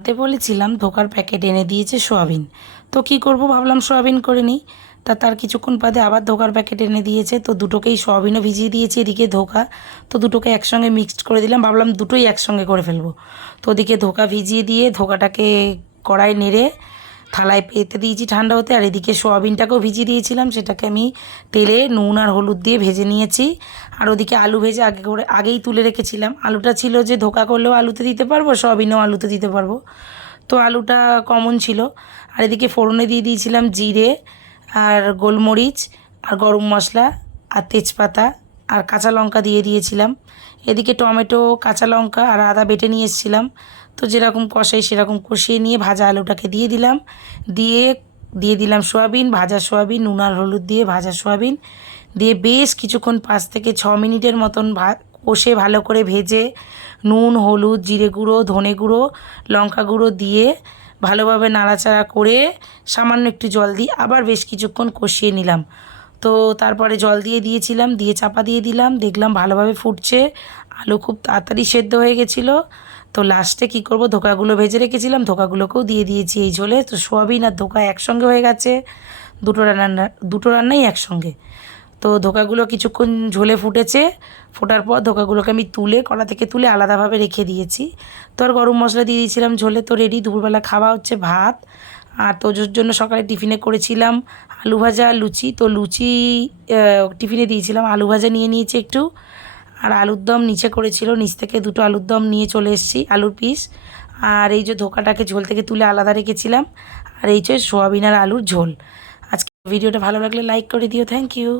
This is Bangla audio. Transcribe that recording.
তে বলেছিলাম ধোকার প্যাকেট এনে দিয়েছে সোয়াবিন। তো কি করব ভাবলাম সোয়াবিন করে নিই। তার কিছুক্ষণ বাদে আবার ধোকার প্যাকেট এনে দিয়েছে, তো দুটোকেই সোয়াবিনও ভিজিয়ে দিয়েছি, এদিকে ধোকা। তো দুটোকে একসঙ্গে মিক্সড করে দিলাম, ভাবলাম দুটোই একসঙ্গে করে ফেলবো। তো ওদিকে ধোকা ভিজিয়ে দিয়ে ধোকাটাকে কড়াই নেড়ে থালায় পেতে দিয়েছি ঠান্ডা হতে, আর এদিকে সোয়াবিনটাকেও ভিজিয়ে দিয়েছিলাম, সেটাকে আমি তেলে নুন আর হলুদ দিয়ে ভেজে নিয়েছি। আর ওদিকে আলু ভেজে আগেই তুলে রেখেছিলাম। আলুটা ছিল যে ধোকা করলেও আলুতে দিতে পারবো, সোয়াবিনেও আলুতে দিতে পারবো, তো আলুটা কমন ছিল। আর এদিকে ফোড়নে দিয়ে দিয়েছিলাম জিরে আর গোলমরিচ আর গরম মশলা আর তেজপাতা আর কাঁচা লঙ্কা দিয়ে দিয়েছিলাম। এদিকে টমেটো, কাঁচা লঙ্কা আর আদা বেটে নিয়ে এসেছিলাম। তো যেরকম কষাই সেরকম কষিয়ে নিয়ে ভাজা আলুটাকে দিয়ে দিলাম। দিয়ে দিয়ে দিলাম সোয়াবিন, ভাজা সোয়াবিন, নুন আর হলুদ দিয়ে ভাজা সোয়াবিন দিয়ে বেশ কিছুক্ষণ 5 থেকে 6 মিনিটের মতন কষে ভালো করে ভেজে নুন, হলুদ, জিরে গুঁড়ো, ধনে গুঁড়ো, লঙ্কা গুঁড়ো দিয়ে ভালোভাবে নাড়াচাড়া করে সামান্য একটু জল দিয়ে আবার বেশ কিছুক্ষণ কষিয়ে নিলাম। তো তারপরে জল দিয়ে দিয়েছিলাম, দিয়ে চাপা দিয়ে দিলাম, দেখলাম ভালোভাবে ফুটছে, আলু খুব তাড়াতাড়ি সেদ্ধ হয়ে গেছিলো। তো লাস্টে কী করব, ধোকাগুলো ভেজে রেখেছিলাম, ধোকাগুলোকেও দিয়ে দিয়েছি এই ঝোলে। তো সোয়াবিন আর ধোকা একসঙ্গে হয়ে গেছে, দুটো রান্নাই একসঙ্গে। তো ধোকাগুলো কিছুক্ষণ ঝোলে ফুটেছে, ফোটার পর ধোকাগুলোকে আমি তুলে কড়া থেকে তুলে আলাদাভাবে রেখে দিয়েছি। তো আর গরম মশলা দিয়ে দিয়েছিলাম ঝোলে। তো রেডি, দুপুরবেলা খাওয়া হচ্ছে ভাত। আর তোজোর জন্য সকালে টিফিনে করেছিলাম আলু ভাজা আর লুচি। তো লুচি টিফিনে দিয়েছিলাম, আলু ভাজা নিয়ে নিয়েছি একটু, আর আলুর দম নিচে করেছিল, নিচ থেকে দুটো আলুর দম নিয়ে চলে এসেছি, আলুর পিস। আর এই যে ধোকাটাকে ঝোল থেকে তুলে আলাদা রেখেছিলাম, আর এই যে সোয়াবিন আর আলুর ঝোল। আজকে ভিডিওটা ভালো লাগলে লাইক করে দিও। Thank you.